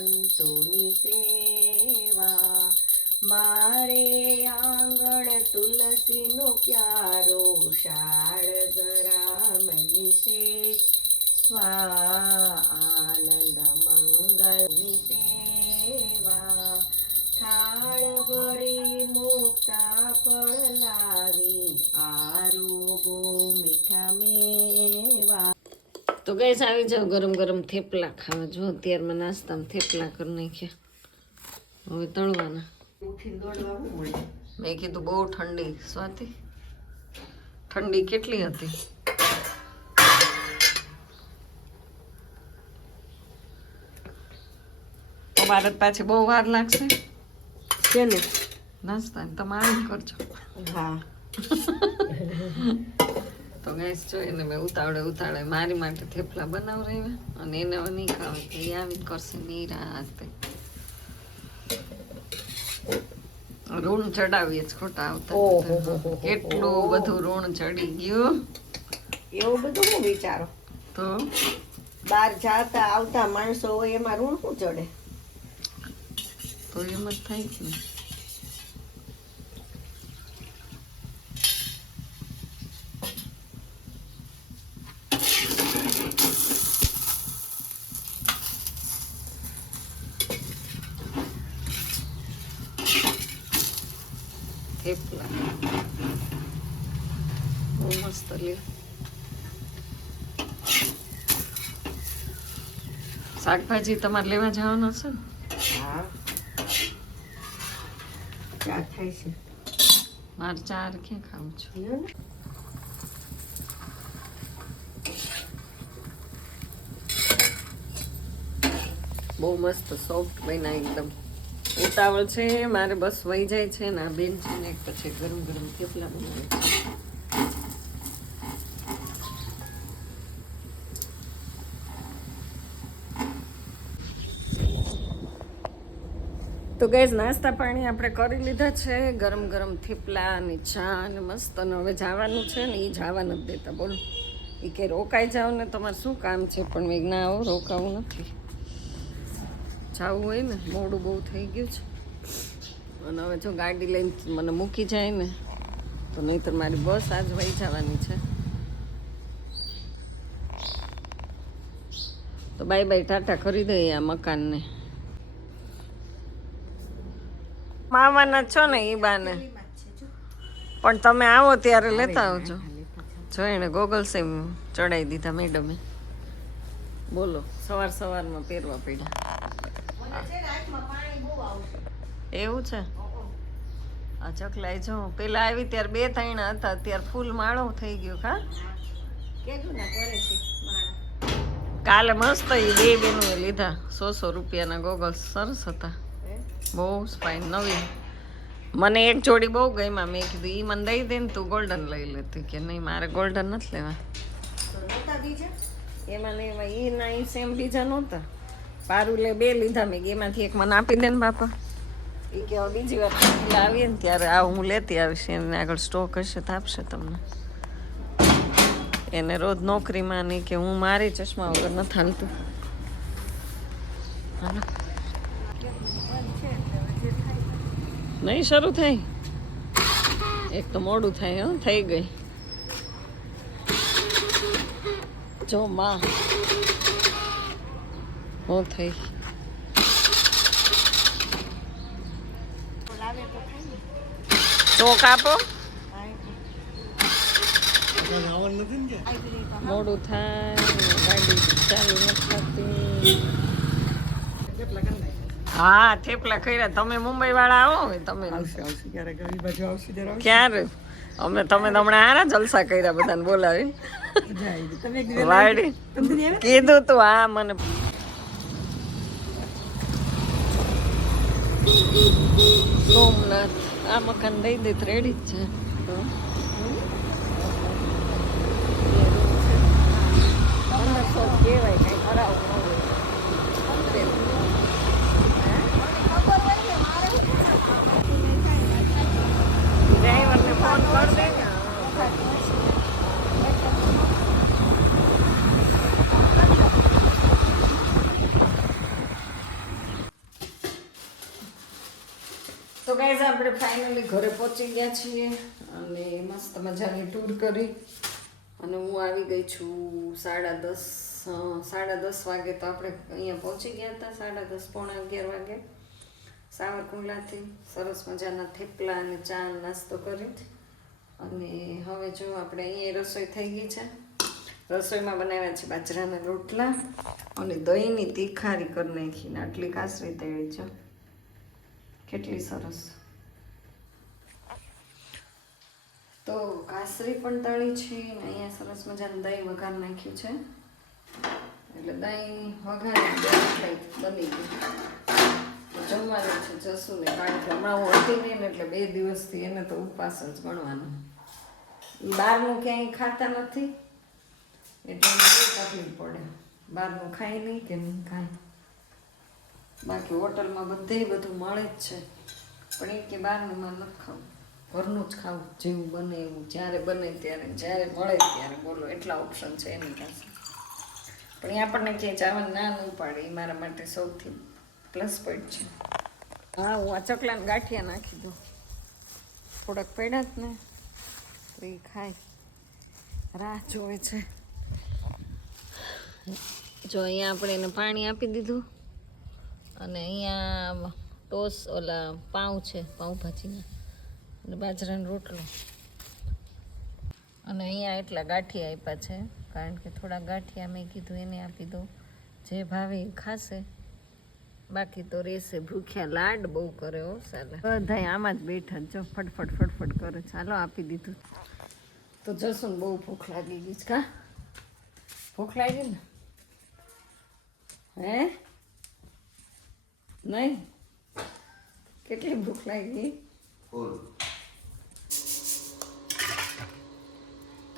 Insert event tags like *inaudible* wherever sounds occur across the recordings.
સંતોની સેવા. મારે આંગણ તુલસીનો ક્યારો શાળ ગરામની સેવા. આનંદ મંગલની સેવા. થાળ ભરી મુક્તા પણ લાવી આરોગો તો ગેસ આવી જાઓ ગરમ ગરમ થેપલા ખાવા. જો અત્યારમાં નાસ્તામાં થેપલા કરી નાખ્યા. હવે તળવાના. મેં કીધું બહુ ઠંડી. સ્વાતિ ઠંડી કેટલી હતી? તમારે પાછી બહુ વાર લાગશે. છે ને નાસ્તા તમારે જ કરજો. હા. *laughs* તો ગેસ જોઈને મેં ઉતાવળે ઉતાવળે મારી માટે થેપલા બનાવ રહ્યા અને એને નહીં ખાવે તો એ આવી કરશે નિરાતે ઋણ ચડાવીએ જ ખોટા આવતા. કેટલું બધું ઋણ ચડી ગયું. એવું બધું હું વિચારો? તો? બહાર જાતા આવતા માણસો હોય એમાં ઋણ શું ચડે? તો એમ જ થાય છે ને. થેપલા બહુ મસ્ત લે. શાકભાજી તમારે લેવા જવાનું હશે ને છે. મારે ચાર ક્યાં ખાવું છું? બહુ મસ્ત સોફ્ટ બન્યા એકદમ. ઉતાવળ છે, મારે બસ વહી જાય છે ને આ બેન છે ને પછી ગરમ ગરમ થેપલા બનાવે છે. તો ગેસ નાસ્તા પાણી આપણે કરી લીધા છે, ગરમ ગરમ થેપલા અને ચા અને મસ્ત અને હવે જવાનું છે ને એ જવા નથી દેતા, બોલો. એ કે રોકાઈ જાઓ ને, તમારે શું કામ છે? પણ મેં ના આવો રોકાવું નથી. જવું હોય ને, મોડું બહુ થઈ ગયું છે. અને હવે જો ગાડી લઈને મને મૂકી જાય ને, તો નહીંતર મારી બસ આજ વહી જવાની છે. તો બાય બાય ટાટા કરી દઈએ આ મકાનને. માવાના છો ને એ બાને? પણ તમે આવો ત્યારે લેતા આવજો. જો એને ગોગલ સેમ ચડાવી દીધા મેડમે. બોલો, સવાર સવારમાં પહેરવા પડ્યા. એવું છે? આ ચકલાઈ જો પેલા આવી ત્યારે બે ત્રણ હતા ત્યારે ફૂલ માળો થઈ ગયો કા કાલે મસ્ત એ બે બેનું લીધા સો સો રૂપિયાના ગોગલ્સ સરસ હતા. બહુ ફાઇન નવી. મને એક જોડી બહુ ગઈમાં મેં કીધું એ મને દઈ દે ને તું ગોલ્ડન લઈ લેતી કે નહીં મારે ગોલ્ડન નથી લેવા. એમાં ને એમાં એ ના એ સેમ બીજા નહોતા પારુલે બે લીધા, મેં એમાંથી એક મને આપી દે ને બાપા. એ કે બીજી વાર આવીએ ને ત્યારે આ હું લેતી આવીશ, એને આગળ સ્ટોક હશે તો આપશે તમને. એને રોજ નોકરીમાં નહીં કે હું મારી ચશ્મા વગર નથી હાલતું. હાલો. નહીં, શરૂ થાય. એક તો મોડું થાય, હં, થઈ ગઈ. જો, માં. હું થઈ. ચોક આપો. મોડું થાય. ગાડી ચાલુ નથી હા થેપલા કર્યા. તમે મુંબઈ વાળા આવો તમે. ક્યારે? અમે તમે હમણાં આરા જલસા કર્યા બધાને બોલાવી. કીધું તું હા મને સોમનાથ. આ મકાન દઈ દે રેડી જ છે. પંદરસો કહેવાય કઈ ખરાબ ન હોય ડ્રાઈવરને ફોન કર દે ને તો ગાઈઝ આપણે ફાઇનલી ઘરે પહોંચી ગયા છીએ અને મસ્ત મજાની ટૂર કરી. અને હું આવી ગઈ છું સાડા દસ સાડા દસ વાગે તો આપણે અહીંયા પહોંચી ગયા હતા, સાડા દસ, પોણા અગિયાર વાગે. સાવરકુંડલાથી સરસ મજાના થેપલા અને ચા નાસ્તો કરી. અને હવે જો આપણે અહીંયા રસોઈ થઈ ગઈ છે. રસોઈમાં બનાવ્યા છે બાજરાના રોટલા અને દહીંની તીખારી કરી નાખીને. આટલી કાસરી તેડી છે કેટલી સરસ. તો કાસરી પણ તળી છે ને અહીંયા સરસ મજાનું દહીં વઘાર નાખ્યું છે. એટલે દહીં વઘારી દહીં બની ગયું. જમવાનું છે જસુને કારણ કે હમણાં હું હતી નહીં ને એટલે બે દિવસથી એને તો ઉપવાસ જ ગણવાનો. બહારનું ક્યાંય ખાતા નથી. એટલે બહુ તકલીફ પડે. બહારનું ખાય નહીં કે નહીં ખાય. બાકી હોટલમાં બધે બધું મળે જ છે. પણ એ કે બહારનું માં નથી ખાવું. ઘરનું જ ખાવું, જેવું બને એવું, જ્યારે બને ત્યારે, જ્યારે મળે ત્યારે બોલો, એટલા ઓપ્શન છે એની પાસે. પણ એ આપણને ક્યાંય ચાવન ના ન પાડે એ મારા માટે સૌથી પ્લસ પોઈન્ટ છે. હા, હું આ ચકલાને ગાંઠિયા નાખી દઉં. થોડાક પડ્યા જ ને, તો એ ખાય. રાહ જોવે છે. જો અહીંયા આપણે એને પાણી આપી દીધું, અને અહીંયા ટોસ ઓલા પાઉં છે, પાઉંભાજીના. બાજરાનો રોટલો. અને અહીંયા એટલા ગાંઠિયા આપ્યા છે, કારણ કે થોડા ગાંઠિયા મેં કીધું એને આપી દઉં. જે ભાવે એ ખાશે. બાકી તો રહેશે ભૂખ્યા લાડ બહુ કરે હો સાલા. બધાય આમાં જ બેઠા જો ફટફટ ફટફટ કરે ચાલો આપી દીધું. તો જશું બહુ ભૂખ લાગી ગઈ કા? ભૂખ લાગી ને? હે? નહીં? કેટલી ભૂખ લાગી?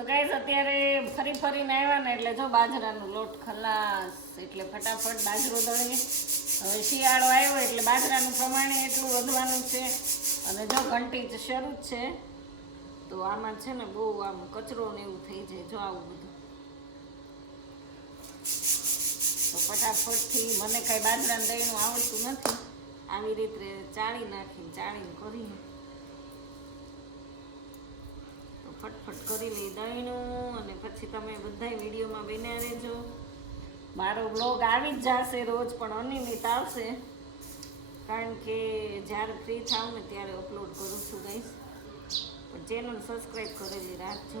તો ગાઈઝ અત્યારે ફરી ફરીને આવ્યા ને એટલે જો બાજરાનો લોટ ખલાસ, એટલે ફટાફટ બાજરો દળીએ. હવે શિયાળો આવ્યો એટલે બાજરાનું પ્રમાણે એટલું વધવાનું છે. અને જો ઘંટી જ શરૂ છે, તો આમાં છે ને બહુ આમ કચરો ને એવું થઈ જાય, જો આવું બધું. તો ફટાફટથી મને કાંઈ બાજરાનું દળીનું આવડતું નથી. આવી રીતે ચાળી નાખીને, ચાળીને કરીએ તો ફટફટ કરી લઈ અને પછી તમે બધા વિડીયોમાં બન્યા રહેજો. મારો બ્લોગ આવી જ જશે રોજ, પણ અનિયમિત આવશે. કારણ કે જ્યારે ફ્રી થાવ ને ત્યારે અપલોડ કરું છું ગઈશ પણ ચેનલ સબસ્ક્રાઈબ કરેલી રાખજો.